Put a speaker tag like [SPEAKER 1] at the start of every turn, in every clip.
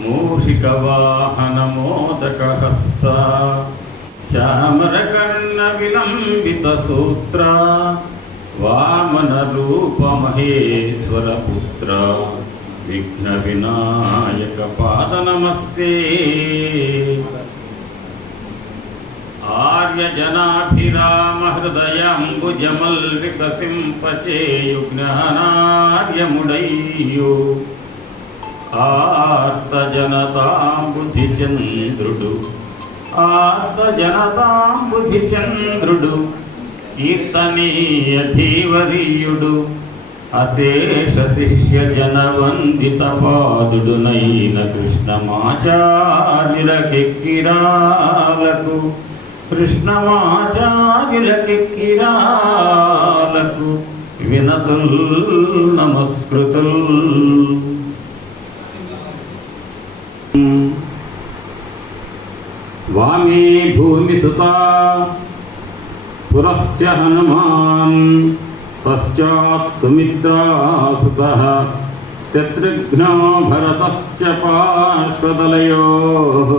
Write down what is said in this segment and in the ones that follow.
[SPEAKER 1] मूषिकवाहनमोदकहस्ता चामरकर्णविलम्बितसूत्रा वामनरूपमहेश्वरपुत्र विघ्नविनायकपादनमस्ते आर्यजनाभिरामहृदयाम्बुजमल्लिकसिंपचेयुज्ञानार्यमुडय्यो ఆర్తజనతాంబుధిచంద్రుడు. ఆర్తజనతాంబుధిచంద్రుడు కీర్తనీయ ధీవరీయుడు అశేష శిష్య జనవందిత పాదుడునైన కృష్ణమాచార్యులకెక్కిరాలకు కృష్ణమాచార్యులకెక్కిరాలకు వినతుల్ నమస్కృతుల్. वामी वामे भूमिसुता। पुरश्च हनुमान्, पश्चात् सुमित्रासुतः, शत्रुघ्नो भरतश्च पार्श्वतलयोः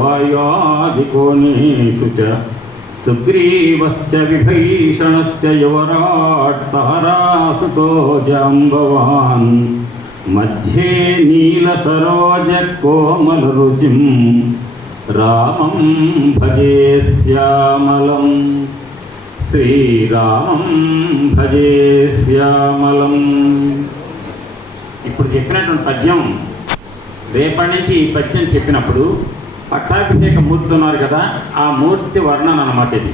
[SPEAKER 1] वायादिकोणेषु च सुग्रीवश्च विभीषणश्च युवराट्तहरासुतो जाम्बवान्। मध्ये नीलसरोजकोमलरुचिम् రామం భజే శ్యామలం. శ్రీరామం భజే శ్యామలం. ఇప్పుడు చెప్పినటువంటి పద్యం రేపటి నుంచి ఈ పద్యం చెప్పినప్పుడు పట్టాభిషేక మూర్తి ఉన్నారు కదా ఆ మూర్తి వర్ణన అనమాట ఇది.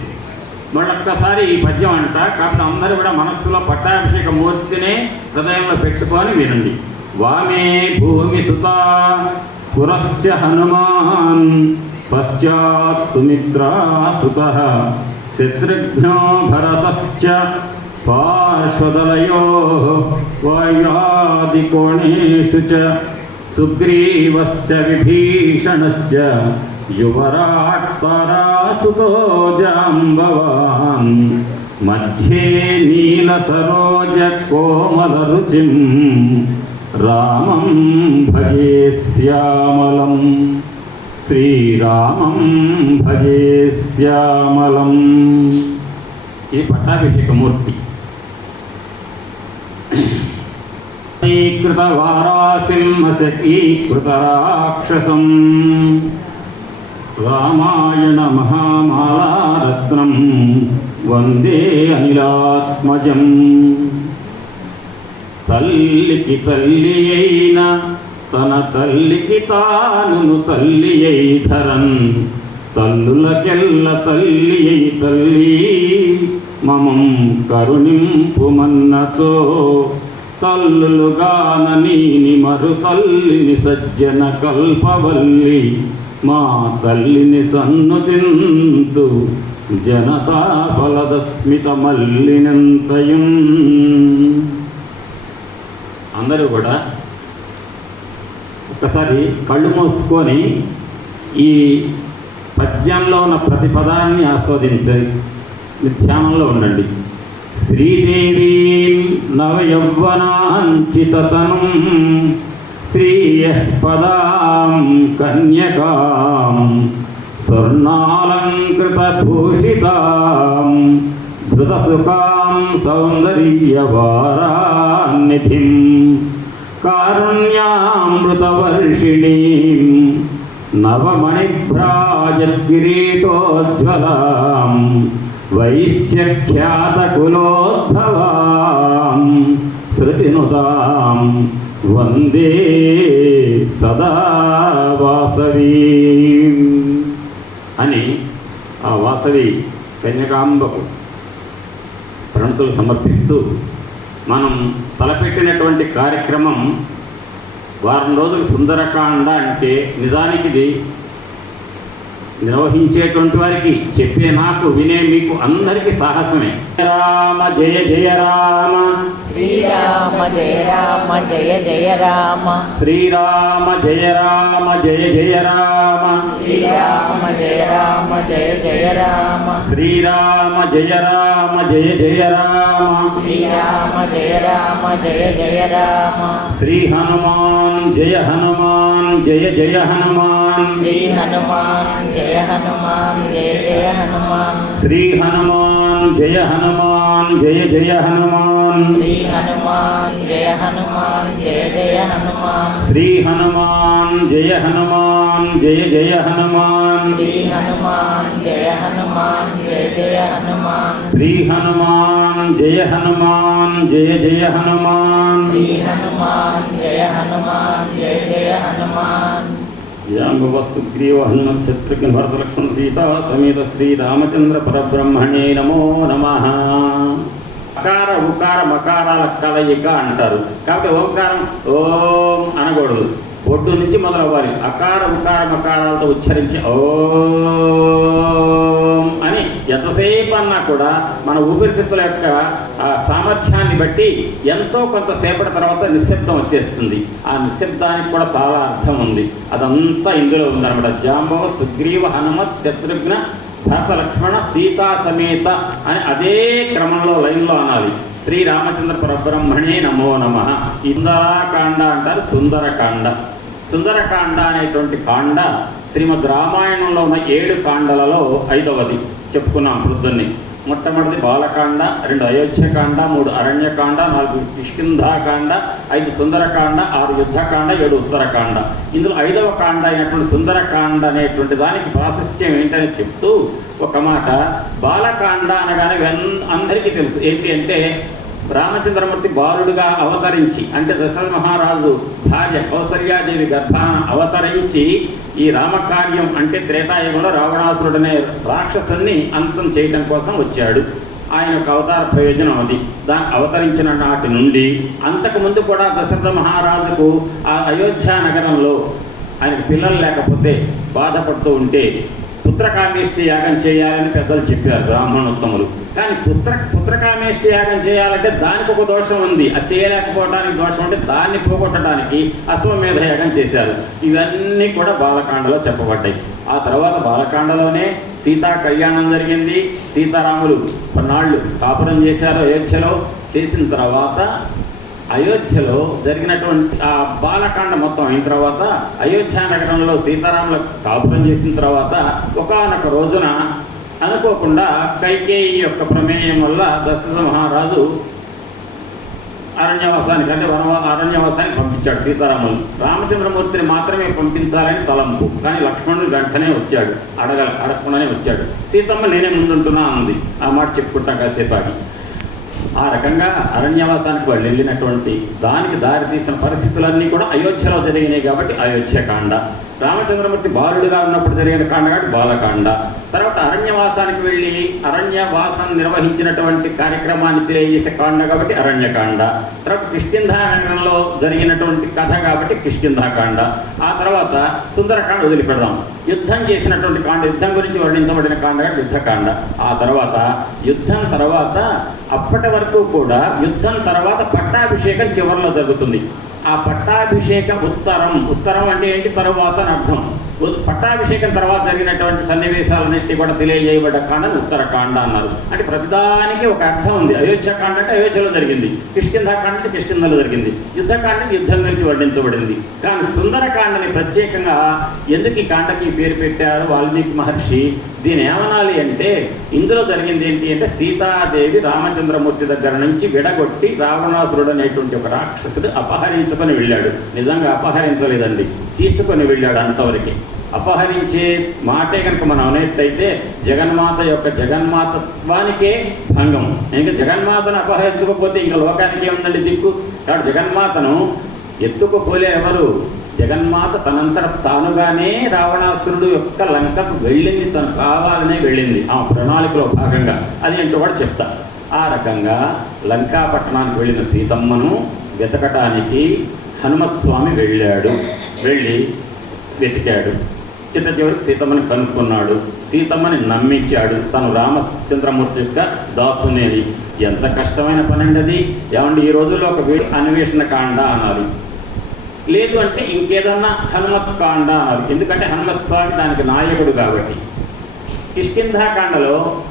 [SPEAKER 1] మళ్ళొక్కసారి ఈ పద్యం అంట కాబట్టి అందరూ కూడా మనస్సులో పట్టాభిషేక మూర్తినే హృదయంలో పెట్టుకొని వినండి. వామే భూమి సుతా पुरश्च हनुमान् पश्चात् सुमित्रासुतः शत्रुघ्नो भरतश्च पार्श्वदलयोः वायादिकोणेषु च सुग्रीवश्च विभीषणश्च युवराट्परासुतो जाम्बवान्। मध्ये नीलसरोजकोमलरुचिम् రామం భజే శ్యామలం. శ్రీరామం భజే శ్యామలం. ఇది పట్టాభిషేకమూర్తి. కృతవారాసింహశకీకృతరాక్షసం రామాయణ మహామాలారత్నం వందే అనిలాత్మజం. తల్లికి తల్లి అయిన తన తల్లికి తానును తల్లి అయి ధరన్ తల్లులకెల్ల తల్లి అయి తల్లి మమం కరుణింపుమన్నచో తల్లులుగాన నీని మరు తల్లిని సజ్జన కల్పవల్లి మా తల్లిని సన్నుతింతు జనతా ఫలదస్మిత మల్లినంతయం అందరూ కూడా ఒక్కసారి కళ్ళు మూసుకొని ఈ పద్యంలో ఉన్న ప్రతి పదాన్ని ఆస్వాదించండి ధ్యానంలో ఉండండి. శ్రీదేవి నవయౌవనాంచితతనం శ్రీయ పదాం కన్యకాం స్వర్ణాలంకృతభూషితాం ధృతసుఖాం సౌందర్యవారాన్నిధిం కారుణ్యామృతవర్షిణీం నవమణిభ్రాజద్గిరీటోజ్వలాం వైశ్యఖ్యాతకులోద్భవాం శృతినుతాం వందే సదా వాసవీం అని ఆ వాసవి కన్యకాంబకు ప్రణతులు సమర్పిస్తూ మనం తలపెట్టినటువంటి కార్యక్రమం వారం రోజులు సుందరకాండ అంటే నిజానికి ఇది నిర్వహించేటువంటి వారికి చెప్పే నాకు వినే మీకు అందరికీ సాహసమే. రామ జయ జయ రామ.
[SPEAKER 2] శ్రీరామ జయ రామ జయ జయ రామ.
[SPEAKER 1] శ్రీరామ జయ రామ జయ జయ రామ.
[SPEAKER 2] శ్రీరామ జయ రామ జయ జయ రామ.
[SPEAKER 1] శ్రీరామ జయ రామ జయ జయ రామ.
[SPEAKER 2] శ్రీరామ జయ రామ జయ జయ రామ.
[SPEAKER 1] శ్రీ హనుమాన్ జయ హనుమాన్ జయ జయ హనుమాన్.
[SPEAKER 2] శ్రీ హనుమాన్ జయ హనుమాన్ జయ జయ హనుమాన్.
[SPEAKER 1] శ్రీ హనుమాన్ జయ హనుమాన్ జయ జయ హనుమాన్
[SPEAKER 2] శ్రీ హనుమాన్ జయ హనుమాన్ జయ జయ హనుమాన్
[SPEAKER 1] శ్రీ హనుమాన్ జయ హనుమాన్ జయ జయ హనుమాన్
[SPEAKER 2] శ్రీ హనుమాన్ జయ హనుమాన్ జయ జయ హనుమాన్
[SPEAKER 1] శ్రీ హనుమాన్ జయ హనుమాన్ జయ జయ హనుమాన్
[SPEAKER 2] శ్రీ హనుమాన్ జయ హనుమాన్ జయ జయ హనుమాన్
[SPEAKER 1] జాంబవ సుగ్రీవ హనుమత్ శత్రుఘ్న భరత లక్ష్మణ సీత సమేత శ్రీరామచంద్ర పరబ్రహ్మణే నమో నమ. అకార ఉకార మకారాల కలయిక అంటారు. కాబట్టి ఓంకారం ఓం అనకూడదు. ఒడ్డు నుంచి మొదలవ్వాలి. అకార ఉకార మకారాలతో ఉచ్చరించి ఓ అని ఎంతసేపు అన్నా కూడా మన ఊపిరితిత్తుల యొక్క సామర్థ్యాన్ని బట్టి ఎంతో కొంతసేపటి తర్వాత నిశ్శబ్దం వచ్చేస్తుంది. ఆ నిశ్శబ్దానికి కూడా చాలా అర్థం ఉంది. అదంతా ఇందులో ఉందన్నమాట. జాంబవ సుగ్రీవ హనుమత్ శత్రుఘ్న భరత లక్ష్మణ సీతా సమేత అని అదే క్రమంలో లైన్లో అనాలి. శ్రీ రామచంద్ర పరబ్రహ్మణే నమో నమ. ఇందరాకాండ అంటారు సుందరకాండ. సుందరకాండ అనేటువంటి కాండ శ్రీమద్ రామాయణంలో ఉన్న ఏడు కాండలలో ఐదవది. చెప్పుకున్నాం ప్రొద్దున్ని మొట్టమొదటి బాలకాండ రెండు అయోధ్యకాండ మూడు అరణ్యకాండ నాలుగు కిష్కింధాకాండ ఐదు సుందరకాండ ఆరు యుద్ధకాండ ఏడు ఉత్తరకాండ. ఇందులో ఐదవ కాండ అయినటువంటి సుందరకాండ అనేటువంటి దానికి ప్రాశస్త్యం ఏంటని చెప్తూ ఒక మాట బాలకాండ అనగానే అందరికీ తెలుసు. ఏంటి అంటే రామచంద్రమూర్తి బాలుడుగా అవతరించి అంటే దశరథ మహారాజు భార్య కౌసల్యాదేవి గర్భాన అవతరించి ఈ రామకార్యం అంటే త్రేతాయుగంలో రావణాసురుడనే రాక్షసుని అంతం చేయడం కోసం వచ్చాడు. ఆయన యొక్క అవతార ప్రయోజనం అది. దాన్ని అవతరించిన నాటి నుండి అంతకు ముందు కూడా దశరథ మహారాజుకు ఆ అయోధ్య నగరంలో ఆయనకు పిల్లలు లేకపోతే బాధపడుతూ ఉంటే పుత్రకామేష్టి యాగం చేయాలని పెద్దలు చెప్పారు బ్రాహ్మణోత్తములు. కానీ పుస్త్ర పుత్రకామేష్టి యాగం చేయాలంటే దానికి ఒక దోషం ఉంది. అది చేయలేకపోవడానికి దోషం అంటే దాన్ని పోగొట్టడానికి అశ్వమేధ యాగం చేశారు. ఇవన్నీ కూడా బాలకాండలో చెప్పబడ్డాయి. ఆ తర్వాత బాలకాండలోనే సీతా కళ్యాణం జరిగింది. సీతారాములు కొన్నాళ్ళు కాపురం చేశారు అయోధ్యలో చేసిన తర్వాత అయోధ్యలో జరిగినటువంటి ఆ బాలకాండ మొత్తం అయిన తర్వాత అయోధ్య నగరంలో సీతారాముల కాపురం చేసిన తర్వాత ఒకానొక రోజున అనుకోకుండా కైకేయి యొక్క ప్రమేయం వల్ల దశరథ మహారాజు అరణ్యవాసానికి అంటే వరవ అరణ్యవాసానికి పంపించాడు సీతారాములు రామచంద్రమూర్తిని మాత్రమే పంపించాలని తలంపు. కానీ లక్ష్మణుడు వెంటనే వచ్చాడు. అడగ అడగకుండానే వచ్చాడు. సీతమ్మ నేనే ముందుంటున్నా అంది. ఆ మాట చెప్పుకుంటాం కాసేపు ఆ రకంగా అరణ్యవాసానికి వాళ్ళు వెళ్ళినటువంటి దానికి దారితీసిన పరిస్థితులన్నీ కూడా అయోధ్యలో జరిగినాయి కాబట్టి అయోధ్యకాండ. రామచంద్రమూర్తి బాలుడిగా ఉన్నప్పుడు జరిగిన కాండ కాబట్టి బాలకాండ. తర్వాత అరణ్యవాసానికి వెళ్ళి అరణ్యవాసం నిర్వహించినటువంటి కార్యక్రమాన్ని తెలియజేసే కాండ కాబట్టి అరణ్యకాండ. తర్వాత కిష్కింధానగరంలో జరిగినటువంటి కథ కాబట్టి కిష్కింధాకాండ ఆ తర్వాత సుందరకాండ వదిలిపెడదాం. యుద్ధం చేసినటువంటి కాండ యుద్ధం గురించి వర్ణించబడిన కాండ కాబట్టి యుద్ధకాండ. ఆ తర్వాత యుద్ధం తర్వాత అప్పటి వరకు కూడా యుద్ధం తర్వాత పట్టాభిషేకం చివరిలో జరుగుతుంది. ఆ పట్టాభిషేక ఉత్తరం. ఉత్తరం అంటే ఏంటి? తరువాత అని అర్థం. పట్టాభిషేకం తర్వాత జరిగినటువంటి సన్నివేశాలన్నింటినీ కూడా తెలియజేయబడ్డ కాండని ఉత్తరకాండ అన్నారు. అంటే ప్రతిదానికి ఒక అర్థం ఉంది. అయోధ్యకాండ అంటే అయోధ్యలో జరిగింది. కిష్కింధాకాండ అంటే కిష్కింధలో జరిగింది. యుద్ధకాండ యుద్ధం గురించి వర్ణించబడింది. కానీ సుందరకాండని ప్రత్యేకంగా ఎందుకు ఈ కాండకి పేరు పెట్టారు వాల్మీకి మహర్షి? దీని ఏమనాలి అంటే ఇందులో జరిగింది ఏంటి అంటే సీతాదేవి రామచంద్రమూర్తి దగ్గర నుంచి విడగొట్టి రావణాసురుడు అనేటువంటి ఒక రాక్షసుడు అపహరించుకొని వెళ్ళాడు. నిజంగా అపహరించలేదండి. తీసుకొని వెళ్ళాడు అంతవరకు. అపహరించే మాటే కనుక మనం అనేటైతే జగన్మాత యొక్క జగన్మాతత్వానికే భంగం. ఇంకా జగన్మాతను అపహరించకపోతే ఇంకా లోకానికి ఏముందండి దిక్కు? కాబట్టి జగన్మాతను ఎత్తుకుపోలే ఎవరు? జగన్మాత తనంతట తానుగానే రావణాసురుడు యొక్క లంకకు వెళ్ళింది తను కావాలనే వెళ్ళింది. ఆ ప్రణాళికలో భాగంగా అది ఏంటో కూడా చెప్తా. ఆ రకంగా లంకా పట్టణానికి వెళ్ళిన సీతమ్మను వెతకటానికి హనుమత్స్వామి వెళ్ళాడు. వెళ్ళి వెతికాడు. చిట్ట చివరికి సీతమ్మని కనుక్కున్నాడు. సీతమ్మని నమ్మించాడు. తను రామచంద్రమూర్తి యొక్క దాసునేది ఎంత కష్టమైన పని అండి అది ఏమండి ఈ రోజుల్లో ఒక వీడు అన్వేషణ కాండ అన్నారు లేదు అంటే ఇంకేదన్నా హనుమత్ కాండ అన్నారు ఎందుకంటే హనుమత్ స్వామి దానికి నాయకుడు కాబట్టి. కిష్కింధాకాండలో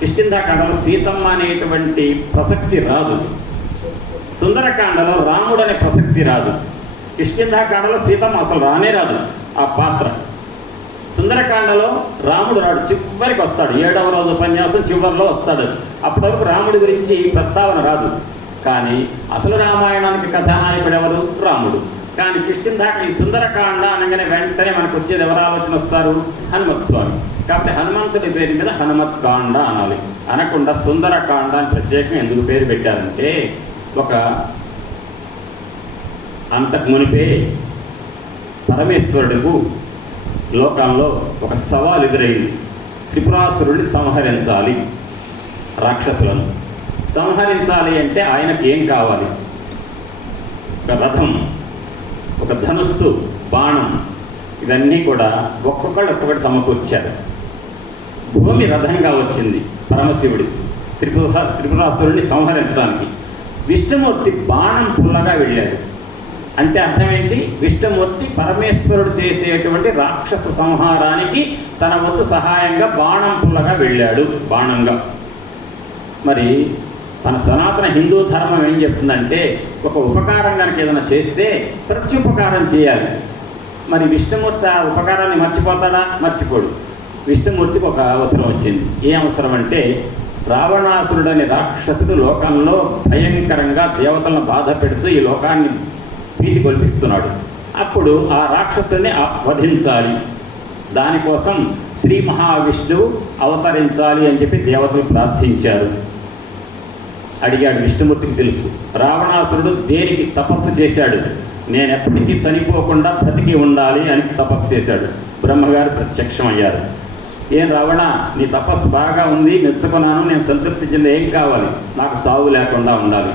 [SPEAKER 1] కిష్కింధాకాండలో సీతమ్మ అనేటువంటి ప్రసక్తి రాదు. సుందరకాండలో రాముడు అనే ప్రసక్తి రాదు. కిష్కింధాకాండలో సీతమ్మ అసలు రానే రాదు ఆ పాత్ర. సుందరకాండలో రాముడు రాడు చివరికి వస్తాడు. ఏడవ రోజు ఉపన్యాసం చివరిలో వస్తాడు. అప్పటివరకు రాముడి గురించి ప్రస్తావన రాదు. కానీ అసలు రామాయణానికి కథానాయకుడు ఎవరు? రాముడు. కానీ కిష్కింధాక ఈ సుందరకాండ అనగానే వెంటనే మనకు వచ్చేది ఎవరు ఆలోచన వస్తారు? హనుమత్ స్వామి కాబట్టి హనుమంతుడి పేరు మీద హనుమత్ కాండ అనాలి. అనకుండా సుందరకాండ అని ప్రత్యేకంగా ఎందుకు పేరు పెట్టారంటే ఒక అంతకు మునిపే పరమేశ్వరుడుకు లోకంలో ఒక సవాల్ ఎదురైంది. త్రిపురాసురుడిని సంహరించాలి రాక్షసులను. సంహరించాలి అంటే ఆయనకి ఏం కావాలి? ఒక రథం ఒక ధనుస్సు బాణం ఇవన్నీ కూడా ఒక్కొక్కళ్ళు ఒక్కొక్కటి సమకూర్చారు. భూమి రథంగా వచ్చింది పరమశివుడి త్రిపుర త్రిపురాసురుడిని సంహరించడానికి. విష్ణుమూర్తి బాణం పుల్లగా వెళ్ళాడు అంటే అర్థం ఏంటి విష్ణుమూర్తి పరమేశ్వరుడు చేసేటువంటి రాక్షస సంహారానికి తన వంతు సహాయంగా బాణం పుల్లగా వెళ్ళాడు బాణంగా. మరి మన సనాతన హిందూ ధర్మం ఏం చెప్తుందంటే ఒక ఉపకారం కనుక ఏదైనా చేస్తే ప్రత్యుపకారం చేయాలి. మరి విష్ణుమూర్తి ఆ ఉపకారాన్ని మర్చిపోతాడా? మర్చిపోడు. విష్ణుమూర్తికి ఒక అవసరం వచ్చింది. ఏ అవసరం అంటే రావణాసురుడని రాక్షసుడు లోకంలో భయంకరంగా దేవతలను బాధ పెడుతూ ఈ లోకాన్ని భీతి కొల్పిస్తున్నాడు. అప్పుడు ఆ రాక్షసుని వధించాలి. దానికోసం శ్రీ మహావిష్ణువు అవతరించాలి అని చెప్పి దేవతలు ప్రార్థించారు. అడిగాడు విష్ణుమూర్తికి తెలుసు. రావణాసురుడు దేనికి తపస్సు చేశాడు? నేను ఎప్పటికీ చనిపోకుండా బ్రతికి ఉండాలి అని తపస్సు చేశాడు. బ్రహ్మగారు ప్రత్యక్షమయ్యారు. ఏం రావణ నీ తపస్సు బాగా ఉంది మెచ్చుకున్నాను నేను సంతృప్తి చెంది ఏం కావాలి? నాకు చావు లేకుండా ఉండాలి.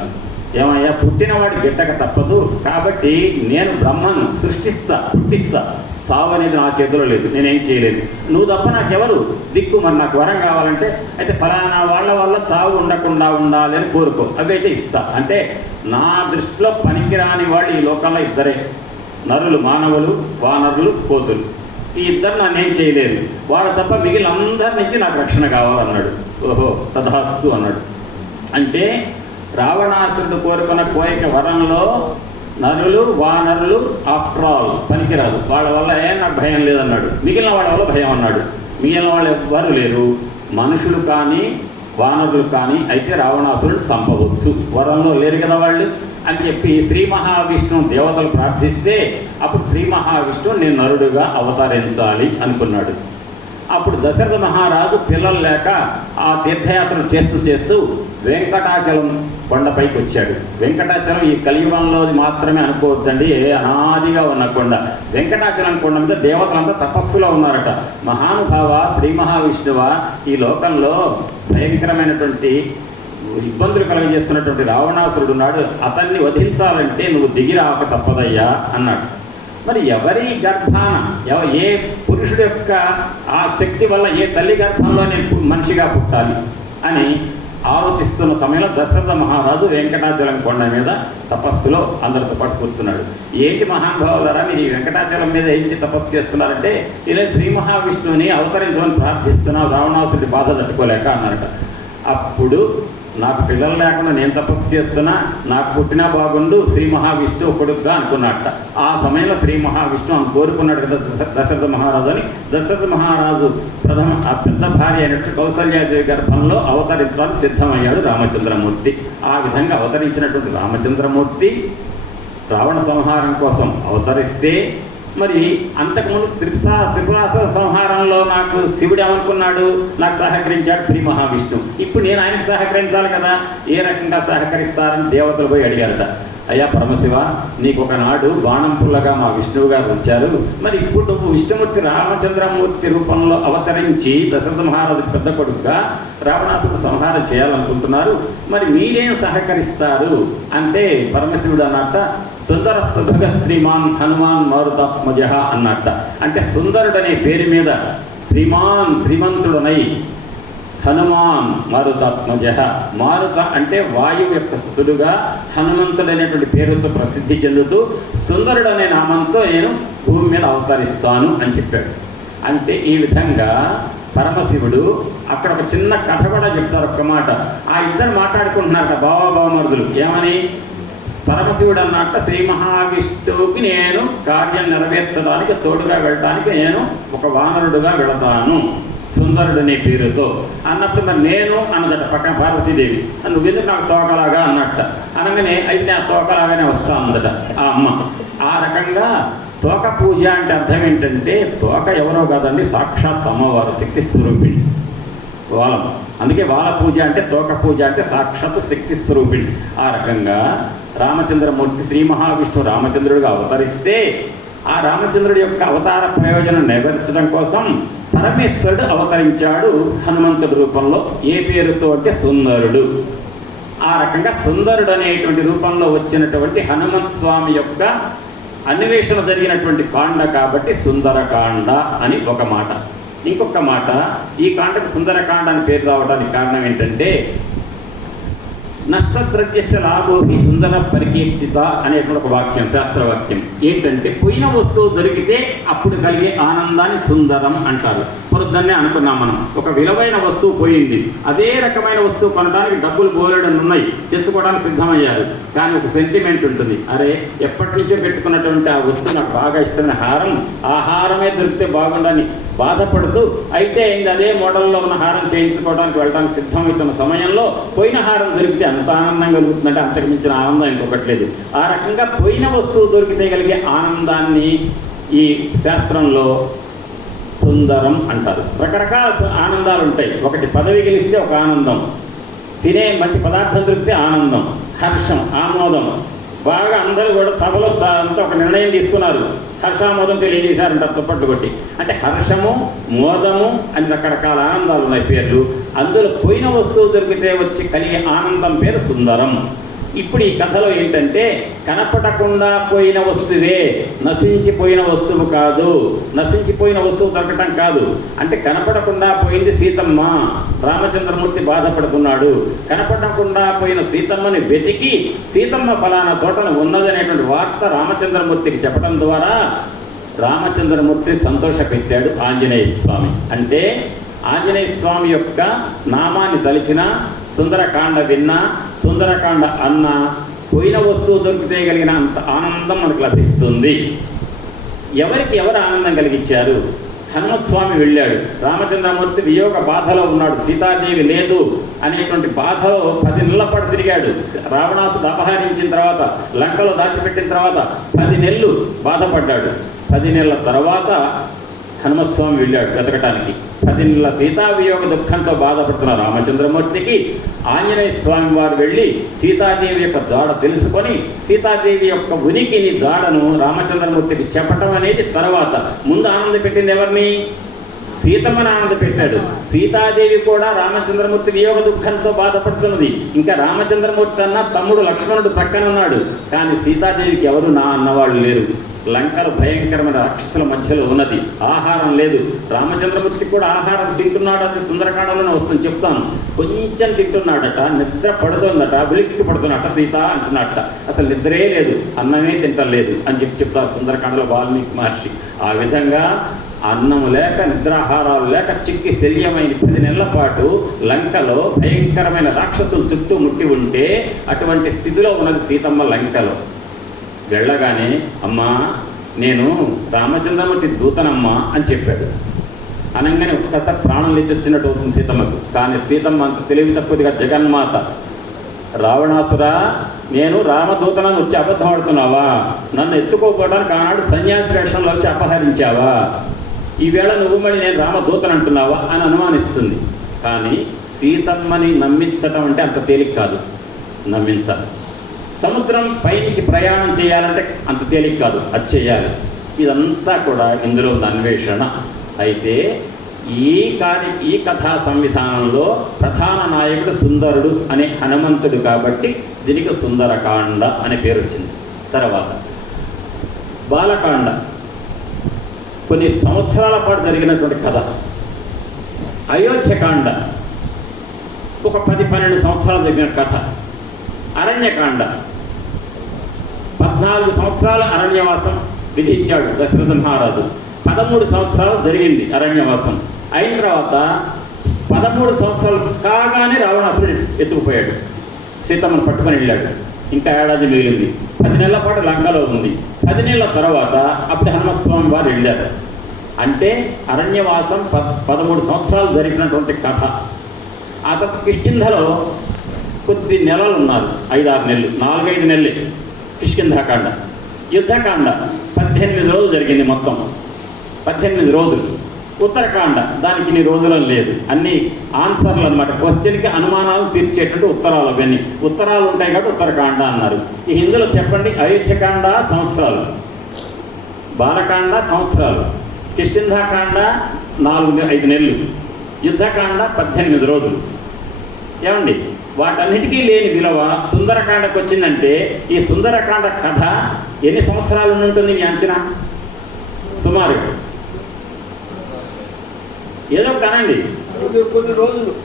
[SPEAKER 1] ఏమయ్యా పుట్టినవాడు గిట్టక తప్పదు. కాబట్టి నేను బ్రహ్మను సృష్టిస్తా పుట్టిస్తా. సావు అనేది నా చేతిలో లేదు నేనేం చేయలేదు. నువ్వు తప్ప నాకెవరు? దిక్కు మరి నాకు వరం కావాలంటే అయితే ఫలానా వాళ్ళ వల్ల చావు ఉండకుండా ఉండాలి అని కోరుకో. అవైతే ఇస్తా. అంటే నా దృష్టిలో పనికిరాని వాళ్ళు ఈ లోకంలో ఇద్దరే. నరులు మానవులు వానరులు కోతులు. ఈ ఇద్దరు నన్నేం చేయలేదు. వాడు తప్ప మిగిలిన అందరి నుంచి నాకు రక్షణ కావాలన్నాడు. ఓహో తథాస్తు అన్నాడు. అంటే రావణాసురుడు కోరుకున్న కోరిక వరంలో నరులు వానరులు ఆఫ్టర్ ఆల్ పనికిరాదు. వాళ్ళ వల్ల ఏ నాకు భయం లేదన్నాడు. మిగిలిన వాళ్ళ వల్ల భయం అన్నాడు. మిగిలిన వాళ్ళు ఎవ్వరు లేరు. మనుషులు కానీ వానరులు కానీ అయితే రావణాసురుడు చంపవచ్చు. వరంలో లేరు కదా వాళ్ళు? అని చెప్పి శ్రీ మహావిష్ణువు దేవతలు ప్రార్థిస్తే అప్పుడు శ్రీ మహావిష్ణువు నేను నరుడుగా అవతరించాలి అనుకున్నాడు. అప్పుడు దశరథ మహారాజు పిల్లలు లేక ఆ తీర్థయాత్రలు చేస్తూ చేస్తూ వెంకటాచలం కొండపైకి వచ్చాడు. వెంకటాచలం ఈ కలియుగంలోది మాత్రమే అనుకోవద్దండి. ఏ అనాదిగా ఉన్న కొండ. వెంకటాచలం కొండ మీద దేవతలంతా తపస్సులో ఉన్నారట. మహానుభావ శ్రీ మహావిష్ణువ ఈ లోకంలో భయంకరమైనటువంటి ఇబ్బందులు కలుగజేస్తున్నటువంటి రావణాసురుడు ఉన్నాడు. అతన్ని వధించాలంటే నువ్వు దిగి రాక తప్పదయ్యా అన్నాడు. మరి ఎవరి గర్భాన ఏ పురుషుడు యొక్క ఆ శక్తి వల్ల ఏ తల్లి గర్భంలో నేను మనిషిగా పుట్టాలి అని ఆలోచిస్తున్న సమయంలో దశరథ మహారాజు వెంకటాచలం కొండ మీద తపస్సులో అందరితో పాటు కూర్చున్నాడు. ఏంటి మహానుభావులారా మీరు ఈ వెంకటాచలం మీద ఏంటి తపస్సు చేస్తున్నారంటే ఇలా శ్రీ మహావిష్ణువుని అవతరించమని ప్రార్థిస్తున్నావు రావణాసుడి బాధ తట్టుకోలేక అన్నారట. అప్పుడు నాకు పిల్లలు లేకుండా నేను తపస్సు చేస్తున్నా నాకు పుట్టినా బాగుండు శ్రీ మహావిష్ణువు కొడుకుగా అనుకున్నట్ట. ఆ సమయంలో శ్రీ మహావిష్ణువు అని కోరుకున్నాడు కదా దశరథ మహారాజు అని. దశరథ మహారాజు ప్రథమ ఆ పెద్ద భార్య అయినట్టు కౌసల్యాదేవి గర్భంలో అవతరించడానికి సిద్ధమయ్యాడు రామచంద్రమూర్తి. ఆ విధంగా అవతరించినటువంటి రామచంద్రమూర్తి రావణ సంహారం కోసం అవతరిస్తే మరి అంతకుముందు త్రిపుసా త్రిపురాసుర సంహారంలో నాకు శివుడు ఏమనుకున్నాడు? నాకు సహకరించాడు శ్రీ మహావిష్ణువు. ఇప్పుడు నేను ఆయనకు సహకరించాలి కదా? ఏ రకంగా సహకరిస్తారని దేవతలు పోయి అడిగారట. అయ్యా పరమశివ నీకు ఒకనాడు బాణం పుల్లగా మా విష్ణువు గారు వచ్చారు. మరి ఇప్పుడు నువ్వు విష్ణుమూర్తి రామచంద్రమూర్తి రూపంలో అవతరించి దశరథ మహారాజు పెద్ద కొడుకుగా రావణాసుడు సంహారం చేయాలనుకుంటున్నారు. మరి మీరేం సహకరిస్తారు? అంటే పరమశివుడు అన్నట్ట సుందర సుభగ శ్రీమాన్ హనుమాన్ మారుతాత్మజ అన్నట్ట అంటే సుందరుడనే పేరు మీద శ్రీమాన్ శ్రీమంతుడనై హనుమాన్ మారుతాత్మజ. మారుత అంటే వాయువు యొక్క సుతుడుగా హనుమంతుడైనటువంటి పేరుతో ప్రసిద్ధి చెందుతూ సుందరుడు అనే నామంతో నేను భూమి మీద అవతరిస్తాను అని చెప్పాడు. అంటే ఈ విధంగా పరమశివుడు అక్కడ ఒక చిన్న కథ కూడా చెప్తారు ఒక్క మాట. ఆ ఇద్దరు మాట్లాడుకుంటున్నారు బావా బావమరుదులు ఏమని? పరమశివుడు అన్నట్ట శ్రీ మహావిష్ణువుకి నేను కార్యం నెరవేర్చడానికి తోడుగా వెళ్ళడానికి నేను ఒక వానరుడుగా వెళతాను సుందరుడు అనే పేరుతో. అన్నప్పుడు మరి నేను అన్నదట పక్కన పార్వతీదేవి నువ్వెందుకు నాకు తోకలాగా అన్నట్ట? అనగానే అయితే ఆ తోకలాగానే వస్తా అందట ఆ అమ్మ. ఆ రకంగా తోక పూజ అంటే అర్థం ఏంటంటే తోక ఎవరో కాదండి సాక్షాత్ అమ్మవారు శక్తి స్వరూపిణి. వాళ్ళ అందుకే వాల పూజ అంటే తోక పూజ అంటే సాక్షాత్ శక్తి స్వరూపిణి. ఆ రకంగా రామచంద్రమూర్తి శ్రీ మహావిష్ణు రామచంద్రుడిగా అవతరిస్తే ఆ రామచంద్రుడి యొక్క అవతార ప్రయోజనం నెరవేర్చడం కోసం పరమేశ్వరుడు అవతరించాడు హనుమంతుడి రూపంలో ఏ పేరుతో అంటే సుందరుడు. ఆ రకంగా సుందరుడు అనేటువంటి రూపంలో వచ్చినటువంటి హనుమంత స్వామి యొక్క అన్వేషణ జరిగినటువంటి కాండ కాబట్టి సుందరకాండ అని ఒక మాట. ఇంకొక మాట ఈ కాండకు సుందరకాండ అని పేరు రావడానికి కారణం ఏంటంటే నష్టద్రవ్యస్య లాభోహి సుందర పరికీర్తిత అనేటువంటి ఒక వాక్యం శాస్త్రవాక్యం. ఏంటంటే పోయిన వస్తువు దొరికితే అప్పుడు కలిగే ఆనందాన్ని సుందరం అంటారు. పొద్దున్నే అనుకున్నాం మనం. ఒక విలువైన వస్తువు పోయింది. అదే రకమైన వస్తువు కొనడానికి డబ్బులు బోలెడని ఉన్నాయి. తెచ్చుకోవడానికి సిద్ధమయ్యారు. కానీ ఒక సెంటిమెంట్ ఉంటుంది. అరే ఎప్పటి నుంచో పెట్టుకున్నటువంటి ఆ వస్తువు నాకు బాగా ఇష్టమైన హారం ఆ హారమే దొరికితే బాగుండని బాధపడుతూ అయితే అయింది అదే మోడల్లో ఉన్న హారం చేయించుకోవడానికి వెళ్ళడానికి సిద్ధమవుతున్న సమయంలో పోయిన హారం దొరికితే ఎంత ఆనందం కలుగుతుందంటే అంతకు మించిన ఆనందం ఇంకొకటి లేదు. ఆ రకంగా పోయిన వస్తువు దొరికితే కలిగే ఆనందాన్ని ఈ శాస్త్రంలో సుందరం అంటారు. రకరకాల ఆనందాలు ఉంటాయి ఒకటి పదవి గెలిస్తే ఒక ఆనందం. తినే మంచి పదార్థం దొరికితే ఆనందం. హర్షం ఆమోదం. బాగా అందరూ కూడా సభలో అంతా ఒక నిర్ణయం తీసుకున్నారు. హర్షామోదం తెలియజేశారంట తుప్పట్టు కొట్టి అంటే హర్షము మోదము అని రకరకాల ఆనందాలు ఉన్నాయి పేర్లు. అందులో పోయిన వస్తువు దొరికితే వచ్చి కలిగే ఆనందం పేరు సుందరం. ఇప్పుడు ఈ కథలో ఏంటంటే కనపడకుండా పోయిన వస్తువే నశించిపోయిన వస్తువు కాదు. నశించిపోయిన వస్తువు దొరకటం కాదు. అంటే కనపడకుండా పోయింది సీతమ్మ. రామచంద్రమూర్తి బాధపడుతున్నాడు. కనపడకుండా పోయిన సీతమ్మని వెతికి సీతమ్మ ఫలానా చోటన ఉన్నదనేటువంటి వార్త రామచంద్రమూర్తికి చెప్పడం ద్వారా రామచంద్రమూర్తి సంతోషపెట్టాడు ఆంజనేయ స్వామి. అంటే ఆంజనేయ స్వామి యొక్క నామాన్ని తలిచిన సుందరకాండ విన్నా సుందరకాండ అన్న పోయిన వస్తువు దొరికితే కలిగిన అంత ఆనందం మనకు లభిస్తుంది. ఎవరికి ఎవరు ఆనందం కలిగించారు? హనుమస్వామి వెళ్ళాడు. రామచంద్రమూర్తి వియోగ బాధలో ఉన్నాడు. సీతాదేవి లేదు అనేటువంటి బాధలో పది నెలల పాటు తిరిగాడు. రావణాసుడు అపహరించిన తర్వాత లంకలో దాచిపెట్టిన తర్వాత పది నెలలు బాధపడ్డాడు. పది నెలల తర్వాత హనుమస్వామి వెళ్ళాడు వెతకటానికి పది నెలల సీతా వియోగ దుఃఖంతో బాధపడుతున్న రామచంద్రమూర్తికి ఆంజనేయ స్వామి వారు వెళ్ళి సీతాదేవి యొక్క జాడ తెలుసుకొని సీతాదేవి యొక్క ఉనికిని జాడను రామచంద్రమూర్తికి చెప్పటం అనేది తర్వాత. ముందు ఆనంద పెట్టింది ఎవరిని? సీతమ్మని ఆనంద పెట్టాడు. సీతాదేవి కూడా రామచంద్రమూర్తి వియోగ దుఃఖంతో బాధపడుతున్నది. ఇంకా రామచంద్రమూర్తి అన్న తమ్ముడు లక్ష్మణుడు పక్కన ఉన్నాడు కానీ సీతాదేవికి ఎవరు నా అన్నవాళ్ళు లేరు. లంకలు భయంకరమైన రాక్షసుల మధ్యలో ఉన్నది. ఆహారం లేదు. రామచంద్రమూర్తి కూడా ఆహారం తింటున్నాడు అది సుందరకాండలోనే వస్తుంది. చెప్తాను. కొంచెం తింటున్నాడట నిద్ర పడుతుందట విలిక్కి పడుతున్నట సీత అంటున్నట్ట అసలు నిద్రే లేదు. అన్నమే తింటలేదు అని చెప్పి చెప్తారు సుందరకాండలో వాల్మీకి మహర్షి. ఆ విధంగా అన్నం లేక నిద్రాహారాలు లేక చిక్కి శల్యమైన పది నెలల పాటు లంకలో భయంకరమైన రాక్షసులు చుట్టూ ముట్టి ఉంటే అటువంటి స్థితిలో ఉన్నది సీతమ్మ లంకలో. వెళ్ళగానే అమ్మా నేను రామచంద్రమూర్తి దూతనమ్మా అని చెప్పాడు. అనగానే ఒక్కసారి ప్రాణం లేచొచ్చినట్టు అవుతుంది సీతమ్మకు. కానీ సీతమ్మ అంత తెలివి తక్కువదిగా జగన్మాత. రావణాసురా నేను రామదూతనని వచ్చి అబద్ధం ఆడుతున్నావా? నన్ను ఎత్తుకోపోవడానికి ఆనాడు సన్యాసి వేషంలో వచ్చి అపహరించావా? ఈవేళ నువ్వు మళ్ళీ నేను రామదూతను అంటున్నావా? అని అనుమానిస్తుంది. కానీ సీతమ్మని నమ్మించటం అంటే అంత తేలిక కాదు. నమ్మించాలి. సముద్రం పైనుంచి ప్రయాణం చేయాలంటే అంత తేలిక కాదు అది చేయాలి. ఇదంతా కూడా ఇందులో ఉన్న అన్వేషణ. అయితే ఈ కాని ఈ కథా సంవిధానంలో ప్రధాన నాయకుడు సుందరుడు అనే హనుమంతుడు కాబట్టి దీనికి సుందరకాండ అనే పేరు వచ్చింది. తర్వాత బాలకాండ. కొన్ని సంవత్సరాల పాటు జరిగినటువంటి కథ. అయోధ్యకాండ. ఒక పది పన్నెండు సంవత్సరాలు జరిగిన కథ. అరణ్యకాండ. పద్నాలుగు సంవత్సరాల అరణ్యవాసం విధించాడు దశరథ మహారాజు. పదమూడు సంవత్సరాలు జరిగింది అరణ్యవాసం. అయిన తర్వాత పదమూడు సంవత్సరాలు కాగానే రావణాసురుడు ఎత్తుకుపోయాడు. సీతమ్మను పట్టుకొని వెళ్ళాడు. ఇంకా ఏడాది మిగిలింది. పది నెలల పాటు లంకలో ఉంది. పది నెలల తర్వాత అప్పుడు హనుమస్వామి వారు వెళ్ళారు. అంటే అరణ్యవాసం ప పదమూడు సంవత్సరాలు జరిగినటువంటి కథ. ఆ తర్వాత కిష్టింధలో కొద్ది నెలలు ఉన్నారు. ఐదారు నెలలు నాలుగైదు నెలలే. కిష్కింధాకాండ యుద్ధకాండ. పద్దెనిమిది రోజులు జరిగింది మొత్తం. పద్దెనిమిది రోజులు. ఉత్తరకాండ. దానికి ఇన్ని రోజులు లేదు. అన్ని ఆన్సర్లు అనమాట క్వశ్చన్కి అనుమానాలు తీర్చేటట్టు ఉత్తరాలు అవన్నీ. ఉత్తరాలు ఉంటాయి కాబట్టి ఉత్తరకాండ అన్నారు. ఈ హిందులో చెప్పండి అయోధ్యకాండ సంవత్సరాలు. బాలకాండ సంవత్సరాలు. కిష్కింధాకాండ నాలుగు ఐదు నెలలు. యుద్ధకాండ పద్దెనిమిది రోజులు. ఏమండి? వాటన్నిటికీ లేని విలువ సుందరకాండకు వచ్చిందంటే ఈ సుందరకాండ కథ ఎన్ని సంవత్సరాలు ఉంటుంది మీ అంచనా? సుమారు. ఏదో కానండి
[SPEAKER 3] కొన్ని రోజులు.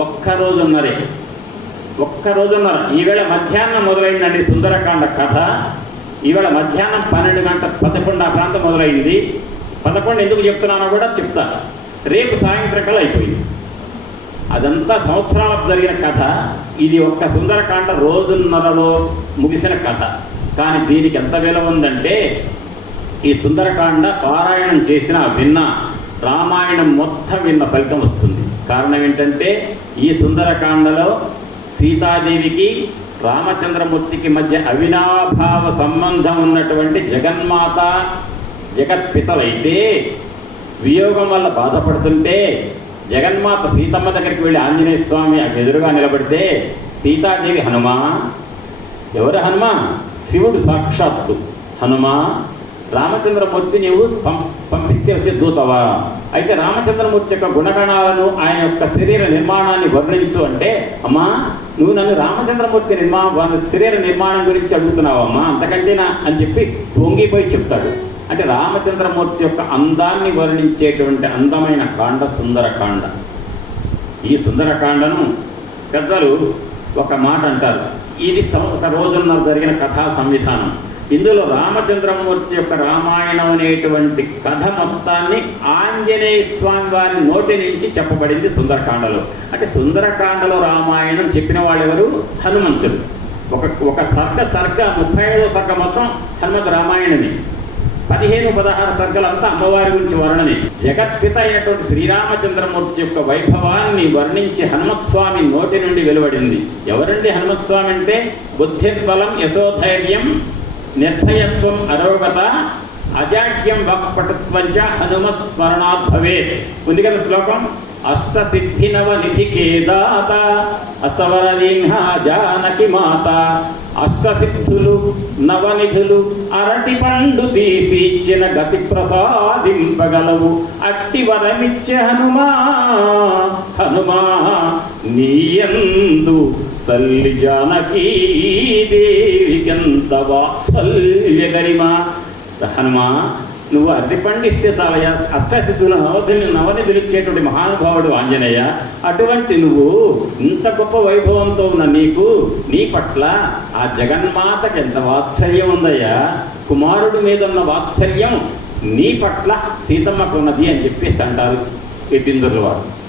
[SPEAKER 1] ఒక్క రోజున్నరే. ఒక్క రోజున్నర. ఈవేళ మధ్యాహ్నం మొదలైందండి సుందరకాండ కథ. ఈవేళ మధ్యాహ్నం పన్నెండు గంట పదకొండు ఆ ప్రాంతం మొదలైంది. పదకొండు ఎందుకు చెప్తున్నానో కూడా చెప్తా. రేపు సాయంత్రం కల్లా అయిపోయింది. అదంతా సంవత్సరాలకు జరిగిన కథ. ఇది ఒక్క సుందరకాండ రోజున్నరలో ముగిసిన కథ. కానీ దీనికి ఎంత విలువ ఉందంటే ఈ సుందరకాండ పారాయణం చేసిన విన్న రామాయణం మొత్తం విన్న ఫలితం వస్తుంది. కారణం ఏంటంటే ఈ సుందరకాండలో సీతాదేవికి రామచంద్రమూర్తికి మధ్య అవినాభావ సంబంధం ఉన్నటువంటి జగన్మాత జగత్పితలైతే వియోగం వల్ల బాధపడుతుంటే జగన్మాత సీతమ్మ దగ్గరికి వెళ్ళి ఆంజనేయ స్వామి ఆ ఎదురుగా నిలబడితే సీతాదేవి హనుమా ఎవరు హనుమ? శివుడు సాక్షాత్తు. హనుమ రామచంద్రమూర్తి నీవు పంపిస్తే వచ్చే దూతవా? అయితే రామచంద్రమూర్తి యొక్క గుణగణాలను ఆయన యొక్క శరీర నిర్మాణాన్ని వర్ణించు అంటే అమ్మా నువ్వు నన్ను రామచంద్రమూర్తి నిర్మాణం వాళ్ళ శరీర నిర్మాణం గురించి అడుగుతున్నావమ్మా అంతకంటే నా అని చెప్పి పొంగిపోయి చెప్తాడు. అంటే రామచంద్రమూర్తి యొక్క అందాన్ని వర్ణించేటువంటి అందమైన కాండ సుందరకాండ. ఈ సుందరకాండను పెద్దలు ఒక మాట అంటారు. ఇది ఒక రోజున్నర జరిగిన కథా సంవిధానం. ఇందులో రామచంద్రమూర్తి యొక్క రామాయణం అనేటువంటి కథ మొత్తాన్ని ఆంజనేయ స్వామి వారి నోటి నుంచి చెప్పబడింది సుందరకాండలో. అంటే సుందరకాండలో రామాయణం చెప్పిన వాళ్ళెవరు? హనుమంతుడు ఒక ఒక సర్గ సర్గ ముప్పై ఏడో సర్గ మొత్తం హనుమంతు రామాయణమే. పదిహేను పదహారు సర్గలంతా అమ్మవారి గురించి వర్ణనే. జగత్పిత అయినటువంటి శ్రీరామచంద్రమూర్తి యొక్క వైభవాన్ని వర్ణించి హనుమత్స్వామి నోటి నుండి వెలువడింది. ఎవరండి హనుమత్స్వామి అంటే? బుద్ధిర్బలం యశోధైర్యం నిర్భయత్వం అరోగత అజాడ్యం వాక్పటుత్వం చ భవేత్ ఉంది కదా శ్లోకం? అష్టసిద్ధి నవ కేదాత దాత జానకి మాత అష్టసిద్ధులు నవనిధులు అరటి పండు తీసి ఇచ్చిన గతి ప్రసాదింపగలవు. అట్టి వరమిచ్చే హనుమా హనుమా నీయందు తల్లి జానకీ దేవికెంత వాత్సల్య గరిమా హనుమా నువ్వు అరటి పండిస్తే చాలయ్యా. అష్టసిద్ధుల నవధులు నవనిధులు ఇచ్చేటువంటి మహానుభావుడు ఆంజనేయ అటువంటి నువ్వు ఇంత గొప్ప వైభవంతో ఉన్న నీకు నీ పట్ల ఆ జగన్మాతకి ఎంత వాత్సల్యం ఉందయ్యా. కుమారుడి మీద ఉన్న వాత్సల్యం నీ పట్ల సీతమ్మకు ఉన్నది అని చెప్పేసి అంటారు ఈ వారు.